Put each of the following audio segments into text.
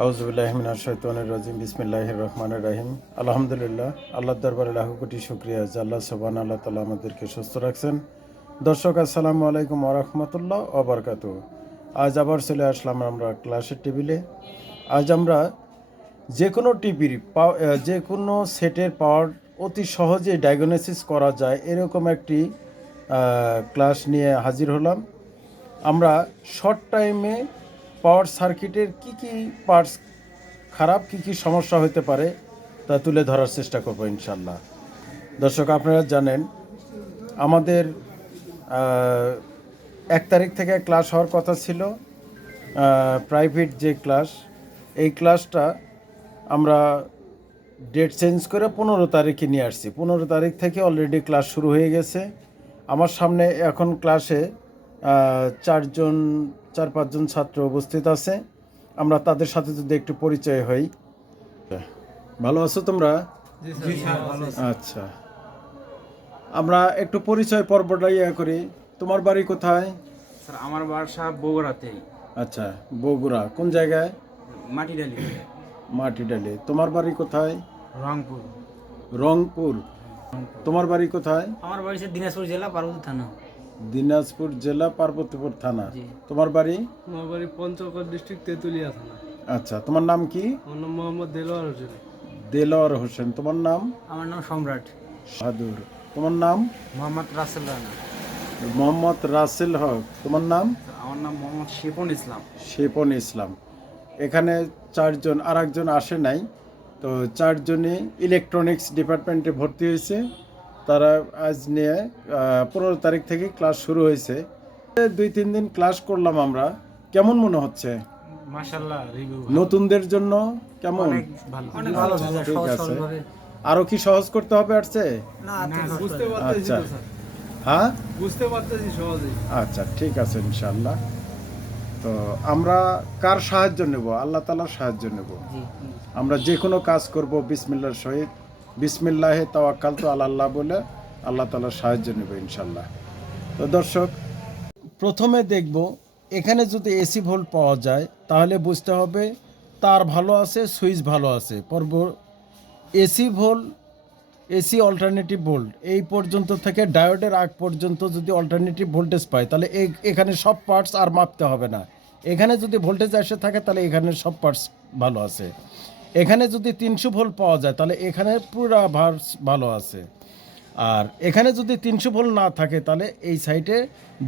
আউজুবিল্লাহমিনা শৈতানের রাজিম বিসমিল্লাহ রহমানের রাহিম। আলহামদুলিল্লাহ আল্লাহ দরবারে লাখো কোটি শুক্রিয়া যে আল্লাহ সবান আল্লাহ তালা আমাদেরকে সুস্থ রাখছেন। দর্শক, আসসালামু আলাইকুম ওরহমতুল্লাহ ওবরকাত আজ আবার চলে আসলাম আমরা ক্লাসের টেবিলে। আজ আমরা যে কোনো টিভির যে কোনো সেটের পাওয়ার অতি সহজে ডায়াগনোসিস করা যায় এরকম একটি ক্লাস নিয়ে হাজির হলাম। আমরা শর্ট টাইমে পাওয়ার সার্কিটের কি কি পার্টস খারাপ, কি কি সমস্যা হতে পারে তা তুলে ধরার চেষ্টা করব ইনশাল্লাহ দর্শক, আপনারা জানেন, আমাদের এক তারিখ থেকে ক্লাস হওয়ার কথা ছিল প্রাইভেট যে ক্লাস, এই ক্লাসটা আমরা ডেট চেঞ্জ করে পনেরো তারিখে নিয়ে আসছি। পনেরো তারিখ থেকে অলরেডি ক্লাস শুরু হয়ে গেছে। আমার সামনে এখন ক্লাসে চারজন চার পাঁচজন ছাত্র উপস্থিত আছে। আমরা তাদের সাথে যদি একটু পরিচয় হই। ভালো আছো তোমরা? আচ্ছা। আমরা একটু পরিচয় পর্বটা ইয়ে করি। তোমার বাড়ি কোথায়? স্যার আমার বাসা বগুড়াতেই আচ্ছা বগুড়া। কোন জায়গায়? মাটিডালি। মাটিডালি। তোমার বাড়ি কোথায়? রংপুর। রংপুর। তোমার বাড়ি কোথায়? আমার বাড়ি দিনাজপুর জেলা পার্বতী থানা। দিনাজপুর জেলা পার্বতীপুর থানা। তোমার বাড়ি? আমার বাড়ি পঞ্চগড় ডিস্ট্রিক্ট তেঁতুলিয়া থানা। আচ্ছা তোমার নাম কি? আমার নাম মোহাম্মদ দেলোয়ার হোসেন। দেলোয়ার হোসেন তোমার নাম? আমার নাম সম্রাট। বাহাদুর। তোমার নাম? মোহাম্মদ রাসেল রানা। মোহাম্মদ রাসেল হক। তোমার নাম? আমার নাম মোহাম্মদ শিপন ইসলাম। শেপন ইসলাম। এখানে চারজন আর একজন আসে নাই। তো চারজনই ইলেকট্রনিক্স ডিপার্টমেন্টে ভর্তি হয়েছে। তারা আজ নিয়ে পনেরো তারিখ থেকে ক্লাস শুরু হয়েছে। দুই তিন দিন ক্লাস করলাম আমরা। কেমন মনে হচ্ছে? নতুনদের জন্য কেমন? ভালো। অনেক ভালো আচ্ছা, ঠিক আছে। আরও কি সহজ করতে হবে আসছে আচ্ছা। হ্যাঁ? বুঝতে পারতেছি সহজেই আচ্ছা ঠিক আছে ইনশাল্লাহ তো আমরা কার সাহায্য নেব? আল্লাহ তালার সাহায্য নেব? আমরা যে কোনো কাজ করব বিসমিল্লার সহিত। বিসমিল্লাহে তাওয়াক্কাল তো আল্লাহ বলে আল্লাহ তালার সাহায্য নেব ইনশাল্লাহ তো দর্শক, প্রথমে দেখব এখানে যদি এসি ভোল্ট পাওয়া যায়, তাহলে বুঝতে হবে তার ভালো আছে, সুইচ ভালো আছে। পর্ব AC volt, AC alternative volt, এই পর্যন্ত থেকে ডায়োডের আগ পর্যন্ত যদি অল্টারনেটিভ ভোল্টেজ পাই, তাহলে এখানে সব পার্টস আর মাপতে হবে না। এখানে যদি ভোল্টেজ এসে থাকে, তাহলে এখানে সব পার্টস ভালো আছে। এখানে যদি তিনশো ভোল্ট পাওয়া যায়, তাহলে এখানে পুরো ভার্স ভালো আছে। আর এখানে যদি তিনশো ভোল্ট না থাকে, তাহলে এই সাইডে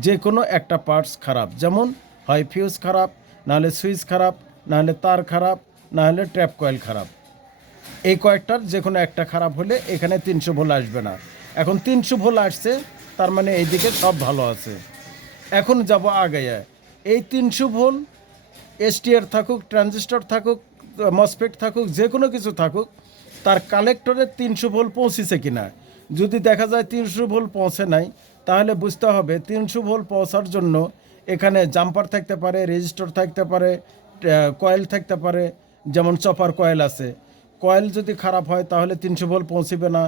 যে কোনো একটা পার্টস খারাপ। যেমন হয় ফিউজ খারাপ, নাহলে সুইচ খারাপ, নাহলে তার খারাপ, নাহলে ট্র্যাপ কয়েল খারাপ। এই কয়েকটার যে কোনো একটা খারাপ হলে এখানে তিনশো ভোল আসবে না। এখন তিনশো ভোল আসছে, তার মানে এইদিকে সব ভালো আছে। এখন যাব আগে এই তিনশো ভোল এসটিআর থাকুক ট্রানজিস্টর থাকুক মসপেট থাকুক, যে কোনো কিছু থাকুক, তার কালেক্টরে তিনশো ভোল পৌঁছেছে কিনা? যদি দেখা যায় তিনশো ভোল পৌঁছে নাই, তাহলে বুঝতে হবে তিনশো ভোল পৌঁছার জন্য এখানে জাম্পার থাকতে পারে রেজিস্টর থাকতে পারে কয়েল থাকতে পারে, যেমন চপার কয়েল আছে। কয়েল যদি খারাপ হয়, তাহলে তিনশো ভোল পৌঁছিবে না।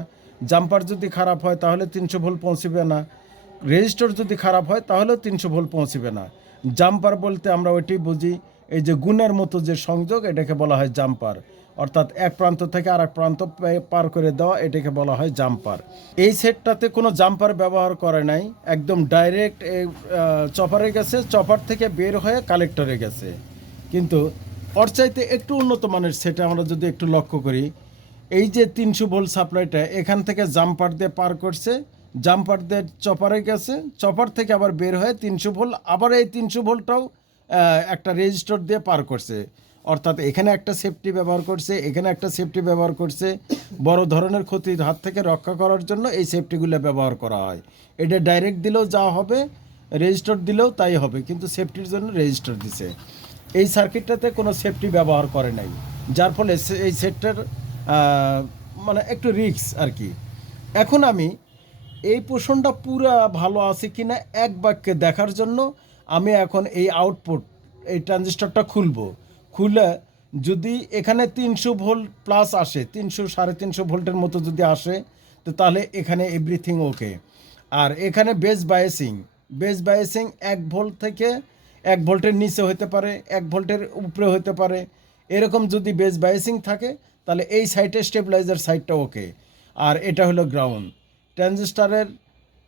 জাম্পার যদি খারাপ হয়, তাহলে তিনশো ভোল পৌঁছিবে না। রেজিস্টার যদি খারাপ হয়, তাহলেও তিনশো ভোল পৌঁছিবে না। জাম্পার বলতে আমরা ওইটি বুঝি। এই যে গুণের মতো যে সংযোগ, এটাকে বলা হয় জাম্পার। অর্থাৎ এক প্রান্ত থেকে আরেক প্রান্ত পার করে দেওয়া, এটাকে বলা হয় জাম্পার। এই সেটটাতে কোনো জাম্পার ব্যবহার করে নাই। একদম ডাইরেক্ট চপারে গেছে, চপার থেকে বের হয়ে কালেক্টরে গেছে। কিন্তু ওর চাইতে একটু উন্নত মানের সেটা আমরা যদি একটু লক্ষ্য করি, এই যে তিনশো ভোল্ট সাপ্লাইটা এখান থেকে জাম্পার দিয়ে পার করছে, জাম্পার দিয়ে চপারে গেছে, চপার থেকে আবার বের হয়ে তিনশো ভোল্ট, আবার এই তিনশো ভোল্টটাও একটা রেজিস্টার দিয়ে পার করছে। অর্থাৎ এখানে একটা সেফটি ব্যবহার করছে, এখানে একটা সেফটি ব্যবহার করছে। বড় ধরনের ক্ষতির হাত থেকে রক্ষা করার জন্য এই সেফটিগুলো ব্যবহার করা হয়। এটা ডাইরেক্ট দিলেও যা হবে রেজিস্টার দিলেও তাই হবে, কিন্তু সেফটির জন্য রেজিস্টার দিছে। এই সার্কিটটাতে কোনো সেফটি ব্যবহার করে নাই। যার ফলে এই সেটটার মানে একটু রিস্ক আর কি। এখন আমি এই পোষণটা পুরা ভালো আছে কিনা এক বাক্যে দেখার জন্য আমি এখন এই আউটপুট এই ট্রানজিস্টরটা খুলবো। খুলে যদি এখানে তিনশো ভোল্ট প্লাস আসে, তিনশো, সাড়ে তিনশো ভোল্টের মতো যদি আসে, তো তাহলে এখানে এভরিথিং ওকে আর এখানে বেস বায়াসিং বেস বায়াসিং এক ভোল্ট থেকে এক ভোল্টের নিচে হতে পারে, এক ভোল্টের উপরে হতে পারে। এরকম যদি বেস বায়াসিং থাকে, তাহলে এই সাইটে স্টেবিলাইজার সাইডটা ওকে আর এটা হলো গ্রাউন্ড ট্রানজিস্টারের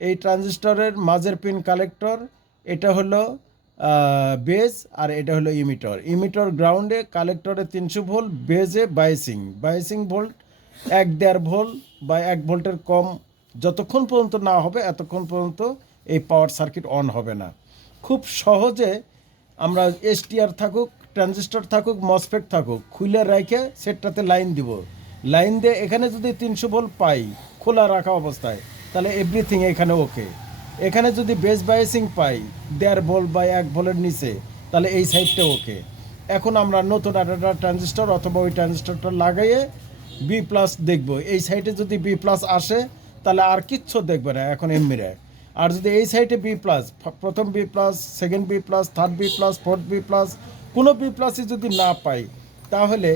এই ট্রানজিস্টরের মাঝের পিন কালেক্টর এটা হলো বেজ আর এটা হলো ইমিটর। ইমিটর গ্রাউন্ডে কালেক্টরে তিনশো ভোল্ট বেজে বাইসিং বাইসিং ভোল্ট এক দেড় ভোল্ট বা এক ভোল্টের কম যতক্ষণ পর্যন্ত না হবে, এতক্ষণ পর্যন্ত এই পাওয়ার সার্কিট অন হবে না। খুব সহজে আমরা এসটিআর থাকুক ট্রানজিস্টর থাকুক মসফেট থাকুক, খুলে রেখে সেটটাতে লাইন দিব। লাইন দিয়ে এখানে যদি তিনশো ভোল্ট পাই, খোলা রাখা অবস্থায়, তাহলে এভরিথিং এখানে ওকে এখানে যদি বেস বায়াসিং পাই, দেড় ভোল্ট বা এক ভোল্টের নিচে, তাহলে এই সাইডটা ওকে এখন আমরা নতুন একটা ট্রানজিস্টর অথবা ওই ট্রানজিস্টরটা লাগাইয়ে বি প্লাস দেখব। এই সাইডে যদি বি প্লাস আসে, তাহলে আর কিচ্ছু দেখবে না এখন এমবিরে আর যদি এই সাইডে বি প্লাস প্রথম B plus second B plus third B plus fourth B plus কোনো বি প্লাসই যদি না পাই, তাহলে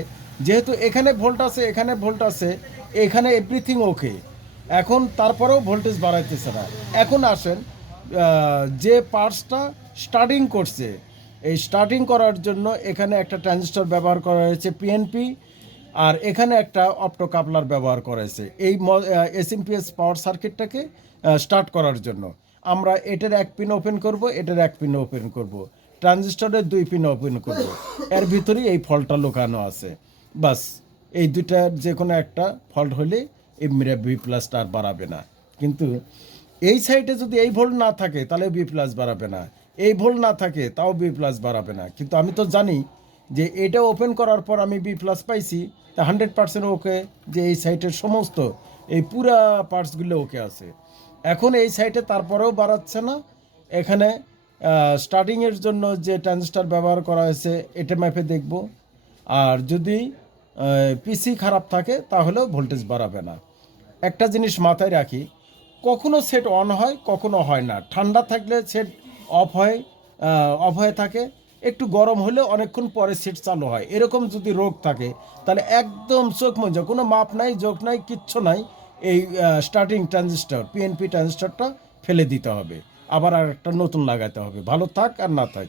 যেহেতু এখানে ভোল্ট আছে, এখানে ভোল্ট আছে, এখানে এভরিথিং ওকে এখন তারপরেও ভোল্টেজ বাড়াইতেছে না। এখন আসেন যে পার্টসটা স্টার্টিং করছে, এই স্টার্টিং করার জন্য এখানে একটা ট্রানজিস্টর ব্যবহার করা হয়েছে পিএনপি আর এখানে একটা অপটো কাপলার ব্যবহার করা হয়েছে। এই এসএমপিএস পাওয়ার সার্কিটটাকে স্টার্ট করার জন্য। আমরা এটার এক পিন ওপেন করব, এটার এক পিন ওপেন করব। ট্রানজিস্টরের দুই পিন ওপেন করব। এর ভিতরেই এই ফল্টটা লুকানো আছে। বাস, এই দুইটার যে কোনো একটা ফল্ট হলে এমনি বি প্লাসটা আর বাড়াবে না। কিন্তু এই সাইডে যদি এই ভোল্ট না থাকে, তাহলে বি প্লাস বাড়াবে না। এই ভোল্ট না থাকে, তাও বি প্লাস বাড়াবে না। কিন্তু আমি তো জানি যে এটা ওপেন করার পর আমি বি প্লাস পাইছি, তা হান্ড্রেড পার্সেন্ট ওকে যে এই সাইটের সমস্ত, এই পুরা পার্টসগুলো ওকে আছে। এখন এই সাইটে তারপরেও বাড়াচ্ছে না। এখানে স্টার্টিংয়ের জন্য যে ট্রানজিস্টার ব্যবহার করা হয়েছে, এটা ম্যাপে দেখব। আর যদি পিসি খারাপ থাকে, তাহলেও ভোল্টেজ বাড়াবে না। একটা জিনিস মাথায় রাখি, কখনো সেট অন হয়, কখনো হয় না। ঠান্ডা থাকলে সেট অফ হয় অফ হয়ে থাকে। একটু গরম হলে অনেকক্ষণ পরে সেট চালু হয়। এরকম যদি রোগ থাকে, তাহলে একদম চোখ মজা। কোনো মাপ নাই, যোগ নাই, কিচ্ছু নাই। এই স্টার্টিং ট্রানজিস্টর পিএনপি ট্রানজিস্টরটা ফেলে দিতে হবে। আবার আর একটা নতুন লাগাতে হবে। ভালো থাক আর না থাক।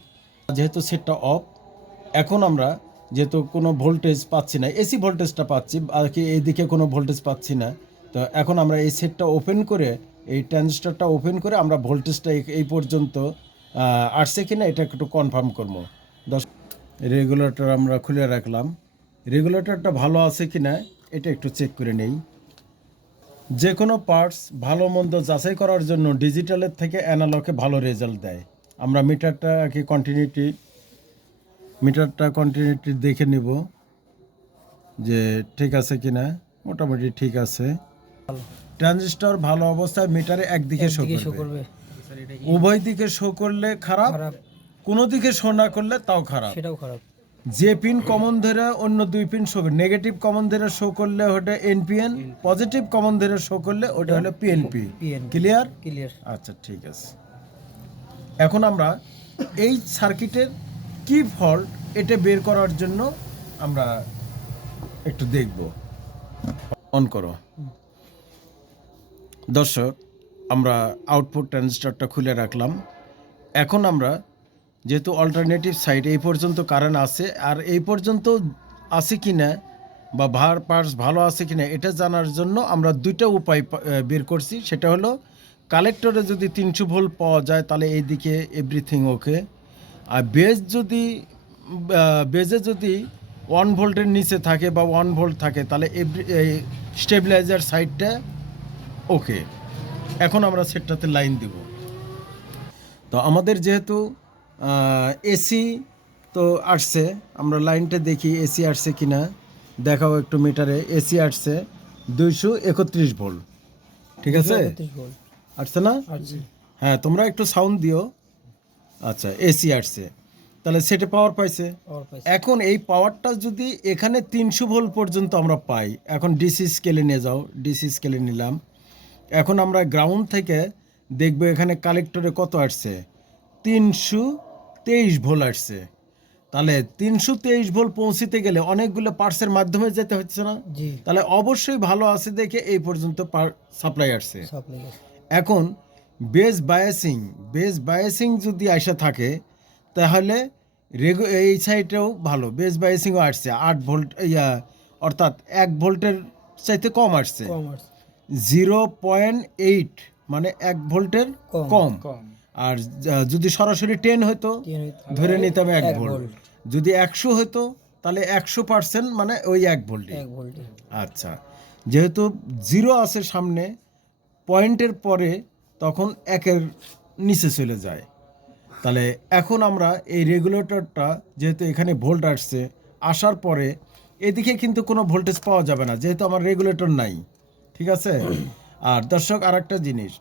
যেহেতু সেটটা অফ এখন আমরা যেহেতু কোনো ভোল্টেজ পাচ্ছি না এসি ভোল্টেজটা পাচ্ছি, আর কি এইদিকে কোনো ভোল্টেজ পাচ্ছি না। তো এখন আমরা এই সেটটা ওপেন করে, এই ট্রানজিস্টরটা ওপেন করে আমরা ভোল্টেজটা এই- পর্যন্ত আসছে কিনা এটা একটু কনফার্ম করব। দশ রেগুলেটর আমরা খুলে রাখলাম। রেগুলেটরটা ভালো আছে কি না এটা একটু চেক করে নেই। যে কোনো পার্টস ভালো মন্দ যাচাই করার জন্য ডিজিটালের থেকে অ্যানালগে ভালো রেজাল্ট দেয়। আমরা মিটারটা কি কন্টিনিউটি মিটারটা কন্টিনিউটি দেখে নিব যে ঠিক আছে কি না মোটামুটি ঠিক আছে। ট্রানজিস্টর ভালো অবস্থায় মিটারে একদিকে শো শো করবে। উভয় দিকে শো করলে খারাপ কোনো দিকে শো না করলে তাও খারাপ। সেটাও খারাপ। যে পিন কমন ধরে অন্য দুই পিন শো নেগেটিভ কমন ধরে শো করলে ওটা এনপিএন পজিটিভ কমন ধরে শো করলে ওটা হলো পিএনপি ক্লিয়ার ক্লিয়ার আচ্ছা ঠিক আছে। এখন আমরা এই সার্কিটের কি ফল্ট এটা বের করার জন্য আমরা একটু দেখব। অন করো। দর্শক, আমরা আউটপুট ট্রানজিস্টরটা খুলে রাখলাম। এখন আমরা যেহেতু অল্টারনেটিভ সাইড এই পর্যন্ত কারেন্ট আছে, আর এই পর্যন্ত আছে কি না বা ভার পার্স ভালো আছে কি না এটা জানার জন্য আমরা দুইটা উপায় বের করছি। সেটা হলো কালেক্টরে যদি তিনশো ভোল্ট পাওয়া যায়, তাহলে এইদিকে এভরিথিং ওকে আর বেজ যদি বেজে যদি ওয়ান ভোল্টের নিচে থাকে বা ওয়ান ভোল্ট থাকে তাহলে এই স্টেবিলাইজার সাইডটা ওকে এখন আমরা সেটটাতে লাইন দিব। তো আমাদের যেহেতু এসি তো আসছে আমরা লাইনটা দেখি এসি আসছে কি না দেখাও একটু মিটারে এসি আসছে দুইশো একত্রিশ ভোল্ট ঠিক আছে? আসছে না? হ্যাঁ তোমরা একটু সাউন্ড দিও। আচ্ছা এসি আসছে। তাহলে সেটে পাওয়ার পাইছে। এখন এই পাওয়ারটা যদি এখানে তিনশো ভোল্ট পর্যন্ত আমরা পাই এখন ডিসি স্কেলে নিয়ে যাও ডিসি স্কেলে নিলাম। এখন আমরা গ্রাউন্ড থেকে দেখব এখানে কালেক্টরে কত আসছে। তিনশো তেইশ ভোল্ট আসছে। তাহলে তিনশো তেইশ ভোল্ট পৌঁছিতে গেলে অনেকগুলো পার্সের মাধ্যমে যেতে হচ্ছে না? তাহলে অবশ্যই ভালো আছে দেখে এই পর্যন্ত সাপ্লাই আসছে। এখন বেস বায়াসিং বেস বায়াসিং যদি আসা থাকে তাহলে রেগু এই সাইডেও ভালো। বেস বাইসিংও আসছে। আট ভোল্ট ইয়া অর্থাৎ এক ভোল্টের চাইতে কম আসছে। জিরো পয়েন্ট এইট মানে এক ভোল্টের কম। আর যদি সরাসরি টেন হতো ধরে নিতাম এক এক ভোল্ট। যদি একশো হতো তাহলে একশো পার্সেন্ট মানে ওই এক ভোল্টে এক ভোল্টে আচ্ছা। যেহেতু জিরো আছে সামনে পয়েন্টের পরে তখন একের নিচে চলে যায়। তাহলে এখন আমরা এই রেগুলেটরটা যেহেতু এখানে ভোল্ট আসছে, আসার পরে এদিকে কিন্তু কোনো ভোল্টেজ পাওয়া যাবে না, যেহেতু আমার রেগুলেটর নাই, ঠিক আছে? আর দর্শক আর একটা জিনিস,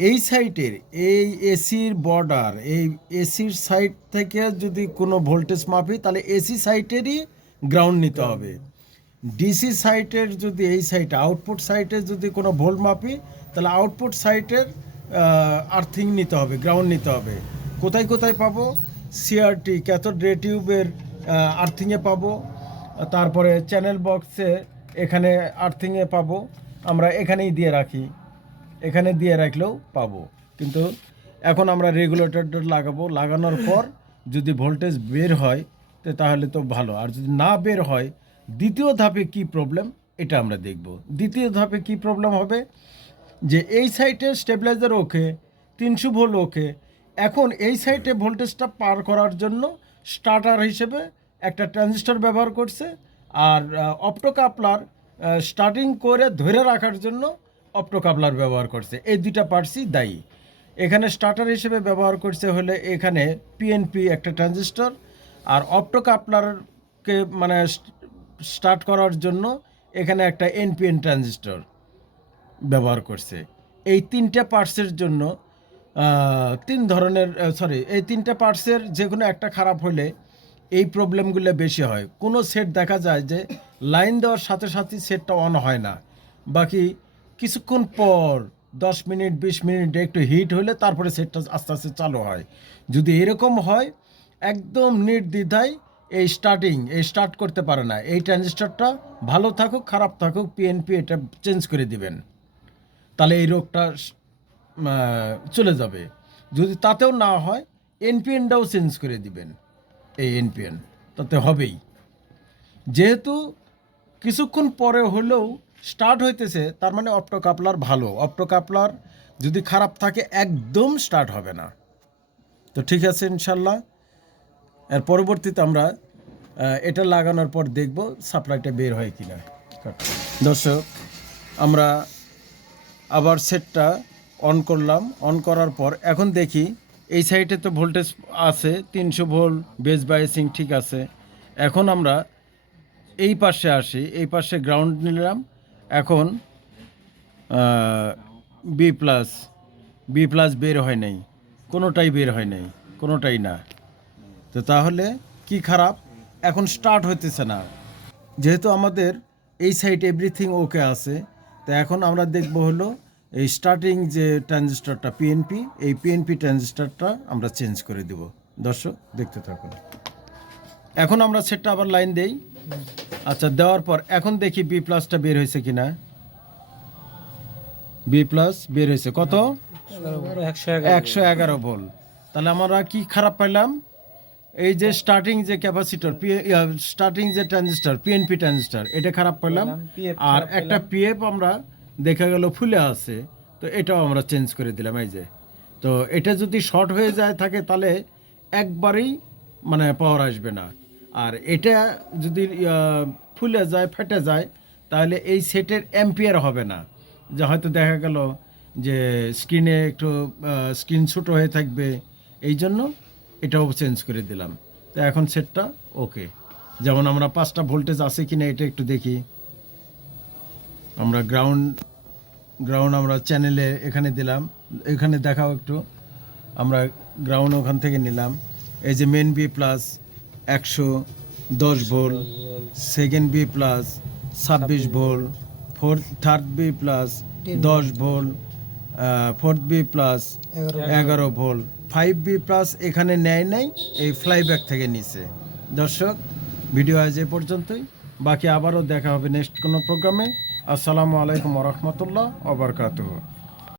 এই সাইটের এই এসির বর্ডার এই এসির সাইড থেকে যদি কোনো ভোল্টেজ মাপি, তাহলে এসি সাইটেরই গ্রাউন্ড নিতে হবে। ডিসি সাইটের যদি এই সাইটে আউটপুট সাইটে যদি কোনো ভোল্ট মাপি, তাহলে আউটপুট সাইটের আর্থিং নিতে হবে গ্রাউন্ড নিতে হবে। কোথায় কোথায় পাবো? সিআরটি ক্যাথোড রে টিউবের আর্থিংয়ে পাবো। তারপরে চ্যানেল বক্সে এখানে আর্থিংয়ে পাবো। আমরা এখানেই দিয়ে রাখি। এখানে দিয়ে রাখলেও পাবো। কিন্তু এখন আমরা রেগুলেটর লাগাবো। লাগানোর পর যদি ভোল্টেজ বের হয় তাহলে তো ভালো। আর যদি না বের হয় দ্বিতীয় ধাপে কি প্রবলেম এটা আমরা দেখব। দ্বিতীয় ধাপে কি প্রবলেম হবে? যে এই সাইটে স্টেবিলাইজার ওকে তিনশো ভোল্ট ওকে এখন এই সাইটে ভোল্টেজটা পার করার জন্য স্টার্টার হিসেবে একটা ট্রানজিস্টর ব্যবহার করছে আর অপটোকাপলার স্টার্টিং করে ধরে রাখার জন্য অপটোকাপলার ব্যবহার করছে। এই দুইটা পার্টসই দায়ী। এখানে স্টার্টার হিসেবে ব্যবহার করছে হলে এখানে পিএনপি একটা ট্রানজিস্টর আর অপটোকাপলারকে মানে স্টার্ট করার জন্য এখানে একটা এনপিএন ট্রানজিস্টর ব্যবহার করছে। এই তিনটা পার্টসের জন্য তিন ধরনের সরি এই তিনটা পার্টসের যে কোনো একটা খারাপ হলে এই প্রবলেমগুলো বেশি হয়। কোনো সেট দেখা যায় যে লাইন দেওয়ার সাথে সাথে সেটটা অন হয় না। বাকি কিছুক্ষণ পর, দশ মিনিট, বিশ মিনিট একটু হিট হলে তারপরে সেটটা আস্তে আস্তে চালু হয়। যদি এরকম হয়, একদম নির্দ্বিধায় এই স্টার্টিং এই স্টার্ট করতে পারে না। এই ট্রানজিস্টরটা ভালো থাকুক, খারাপ থাকুক পিএনপি এটা চেঞ্জ করে দিবেন। তাহলে এই রোগটা চলে যাবে। যদি তাতেও না হয় এনপিএনটাও চেঞ্জ করে দিবেন। এই এনপিএন তাতে হবেই। যেহেতু কিছুক্ষণ পরে হলেও স্টার্ট হইতেছে, তার মানে অপটোকাপলার ভালো। অপটোকাপলার যদি খারাপ থাকে, একদম স্টার্ট হবে না। তো ঠিক আছে, ইনশাল্লাহ। এর পরবর্তীতে আমরা এটা লাগানোর পর দেখব সাপ্লাইটা বের হয় কিনা। দর্শক, আমরা আবার সেটটা অন করলাম। অন করার পর এখন দেখি, এই সাইডে তো ভোল্টেজ আছে, তিনশো ভোল্ট বেস বাইসিং ঠিক আছে। এখন আমরা এই পাশে আসি, এই পাশে গ্রাউন্ড নিলাম। এখন বি প্লাস বি প্লাস বের হয় নাই। কোনোটাই বের হয় নাই, কোনোটাই না। তো তাহলে কি খারাপ? এখন স্টার্ট হইতেছে না। যেহেতু আমাদের এই সাইড এভরিথিং ওকে আছে তো এখন আমরা দেখব হলো এই স্টার্টিং যে ট্রানজিস্টরটা পিএনপি এই পিএনপি ট্রানজিস্টরটা আমরা চেঞ্জ করে দেব। দর্শক দেখতে থাকুন। এখন আমরা সেটটা আবার লাইন দেই। আচ্ছা দেওয়ার পর এখন দেখি বি প্লাসটা বের হয়েছে কিনা। বি প্লাস বের হয়েছে কত? একশো এগারো। ভোল তাহলে আমরা কি খারাপ পাইলাম? এই যে স্টার্টিং যে ক্যাপাসিটর স্টার্টিং যে ট্রানজিস্টর পিএনপি ট্রানজিস্টর এটা খারাপ পেলাম আর একটা পিএফ আমরা দেখা গেল ফুলে আছে তো এটাও আমরা চেঞ্জ করে দিলাম এই যে। তো এটা যদি শর্ট হয়ে যায় থাকে তাহলে একবারেই মানে পাওয়ার আসবে না। আর এটা যদি ফুলে যায় ফেটে যায় তাহলে এই সেটের অ্যাম্পিয়ার হবে না। যে হয়তো দেখা গেল যে স্ক্রিনে একটু স্ক্রিন ছোটো হয়ে থাকবে এই জন্য এটাও চেঞ্জ করে দিলাম। তো এখন সেটটা ওকে। যেমন আমরা পাঁচটা ভোল্টেজ আছে কি না এটা একটু দেখি। আমরা গ্রাউন্ড গ্রাউন্ড আমরা চ্যানেলে এখানে দিলাম। এখানে দেখাও একটু। আমরা গ্রাউন্ড ওখান থেকে নিলাম। এই যে মেন বি প্লাস একশো দশ ভোল্ট। সেকেন্ড বি প্লাস ছাব্বিশ volt. Fourth third B plus দশ ভোল্ট। ফোর্থ বি প্লাস এগারো ভোল্ট। ফাইভ বি প্লাস এখানে নেয় নাই, এই ফ্লাইব্যাক থেকে নিছে। দর্শক ভিডিও আজ এ পর্যন্তই। বাকি আবারও দেখা হবে নেক্সট কোনো প্রোগ্রামে আসসালামু আলাইকুম রহমতুল্লাহ ওবরকাতুহ